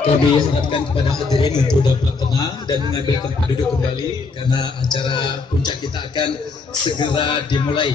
Kami ingatkan kepada hadirin untuk dapat tenang dan mengambil tempat duduk kembali karena acara puncak kita akan segera dimulai.